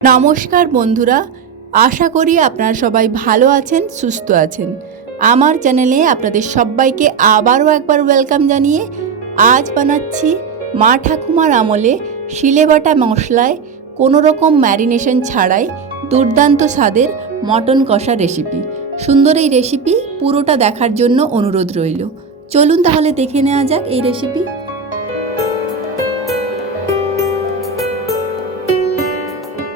নমস্কার বন্ধুরা, আশা করি আপনারা সবাই ভালো আছেন, সুস্থ আছেন। আমার চ্যানেলে আপনাদের সবাইকে আবারও একবার ওয়েলকাম জানিয়ে আজ বানাচ্ছি মা ঠাকুমার আমলে শিলেবাটা মশলায় কোনো রকম ম্যারিনেশন ছাড়াই দুর্দান্ত স্বাদের মটন কষা রেসিপি। সুন্দর এই রেসিপি পুরোটা দেখার জন্য অনুরোধ রইল। চলুন তাহলে দেখে নেওয়া যাক এই রেসিপি।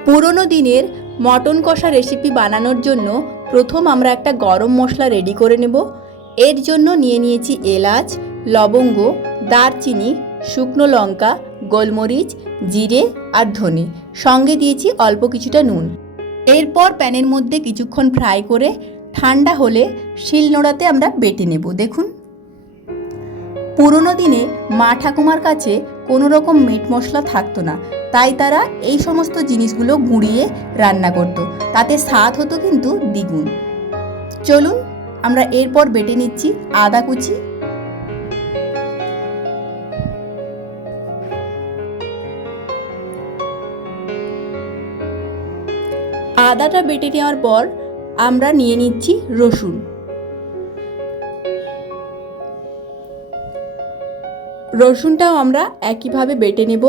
পুরনো দিনের মটন কষা রেসিপি বানানোর জন্য প্রথম আমরা একটা গরম মশলা রেডি করে নেব। এর জন্য নিয়ে নিয়েছি এলাচ, লবঙ্গ, দারচিনি, শুকনো লঙ্কা, গোলমরিচ, জিরে আর ধনে, সঙ্গে দিয়েছি অল্প কিছুটা নুন। এরপর প্যানের মধ্যে কিছুক্ষণ ফ্রাই করে ঠান্ডা হলে শিলনোড়াতে আমরা বেটে নেব। দেখুন, পুরনো দিনে মা ঠাকুমার কাছে কোনো রকম মিট মশলা থাকতো না, তাই তারা এই সমস্ত জিনিসগুলো গুঁড়িয়ে রান্না করত, তাতে স্বাদ হতো কিন্তু দ্বিগুণ। চলুন আমরা এরপর বেটে নিচ্ছি আদা কুচি, আদাটা বেটে নেওয়ার পর আমরা নিয়ে নিচ্ছি রসুন। রসুনটাও আমরা একইভাবে বেটে নেব।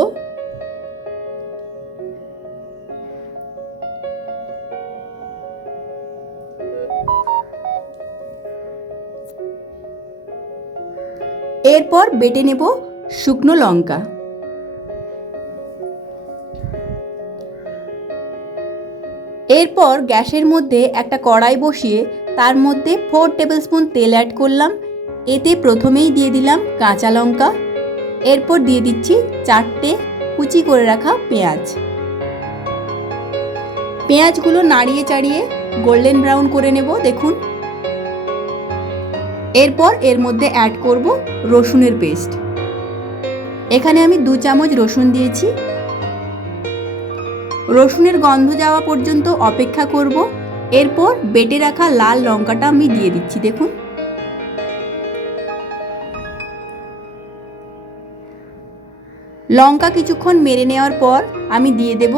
এরপর বেটে নেব শুকনো লঙ্কা। এরপর গ্যাসের মধ্যে একটা কড়াই বসিয়ে তার মধ্যে 4 টেবিল স্পুন তেল অ্যাড করলাম। এতে প্রথমেই দিয়ে দিলাম কাঁচা লঙ্কা, এরপর দিয়ে দিচ্ছি 4টে কুচি করে রাখা পেঁয়াজ। পেঁয়াজগুলো নাড়িয়ে চাড়িয়ে গোল্ডেন ব্রাউন করে নেব। দেখুন, এরপর এর মধ্যে অ্যাড করব রসুনের পেস্ট। এখানে আমি 2 চামচ রসুন দিয়েছি। রসুনের গন্ধ যাওয়া পর্যন্ত অপেক্ষা করব। এরপর বেটে রাখা লাল লঙ্কাটা আমি দিয়ে দিচ্ছি। দেখুন, লঙ্কা কিছুক্ষণ মেরে নেওয়ার পর আমি দিয়ে দেব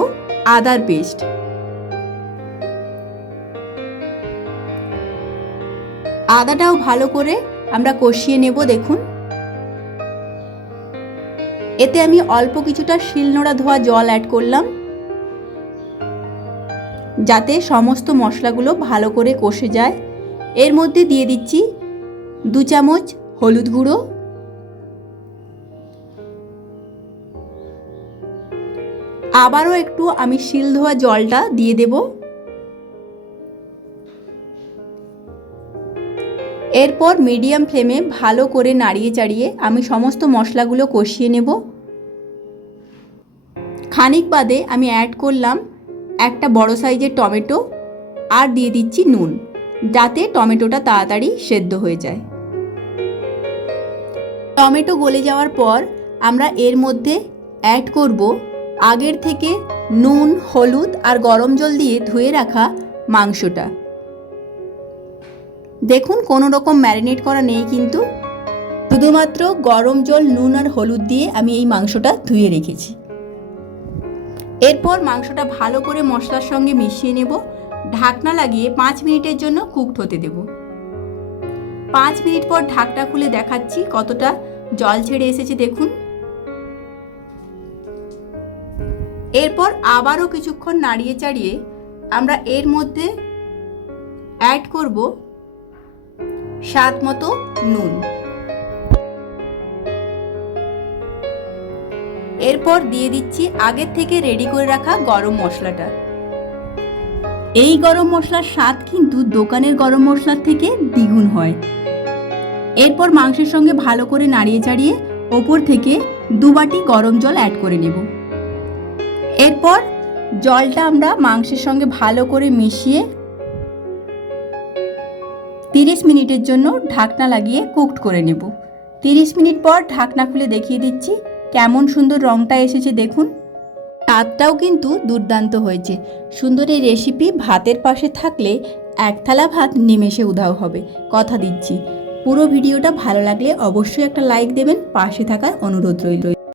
আদার পেস্ট। আদাটাও ভালো করে আমরা কষিয়ে নেব। দেখুন, এতে আমি অল্প কিছুটা শিলনোড়া ধোয়া জল অ্যাড করলাম, যাতে সমস্ত মশলাগুলো ভালো করে কষে যায়। এর মধ্যে দিয়ে দিচ্ছি 2 চামচ হলুদ গুঁড়ো, আবারও একটু আমি শিল ধোয়া জলটা দিয়ে দেব। এরপর মিডিয়াম ফ্লেমে ভালো করে নাড়িয়ে চাড়িয়ে আমি সমস্ত মশলাগুলো কষিয়ে নেব। খানিক বাদে আমি অ্যাড করলাম একটা বড় সাইজের টমেটো আর দিয়ে দিচ্ছি নুন, যাতে টমেটোটা তাড়াতাড়ি সেদ্ধ হয়ে যায়। টমেটো গলে যাওয়ার পর আমরা এর মধ্যে অ্যাড করব আগের থেকে নুন, হলুদ আর গরম জল দিয়ে ধুয়ে রাখা মাংসটা। দেখুন, কোনো রকম ম্যারিনেট করা নেই, কিন্তু শুধুমাত্র গরম জল, নুন আর হলুদ দিয়ে আমি এই মাংসটা ধুয়ে রেখেছি। এরপর মাংসটা ভালো করে মশলার সঙ্গে মিশিয়ে নেব। ঢাকনা লাগিয়ে 5 মিনিটের জন্য কুকড হতে দেব। 5 মিনিট পর ঢাকনা খুলে দেখাচ্ছি কতটা জল ছেড়ে এসেছে। দেখুন, এরপর আবারও কিছুক্ষণ নাড়িয়ে চাড়িয়ে আমরা এর মধ্যে অ্যাড করব স্বাদ মতো নুন। এরপর দিয়ে দিচ্ছি আগের থেকে রেডি করে রাখা গরম মশলাটা। এই গরম মশলার স্বাদ কিন্তু দোকানের গরম মশলার থেকে দ্বিগুণ হয়। এরপর মাংসের সঙ্গে ভালো করে নাড়িয়ে চাড়িয়ে ওপর থেকে 2 বাটি গরম জল অ্যাড করে নেব। এরপর জলটা আমরা মাংসের সঙ্গে ভালো করে মিশিয়ে 30 মিনিটের জন্য ঢাকনা লাগিয়ে কুকড করে নেব। 30 মিনিট পর ঢাকনা খুলে দেখিয়ে দিচ্ছি কেমন সুন্দর রংটা এসেছে। দেখুন, স্বাদটাও কিন্তু দুর্দান্ত হয়েছে। সুন্দর এই রেসিপি ভাতের পাশে থাকলে 1 থালা ভাত নিমেষে উধাও হবে, কথা দিচ্ছি। পুরো ভিডিওটা ভালো লাগলে অবশ্যই একটা লাইক দেবেন, পাশে থাকার অনুরোধ রইল।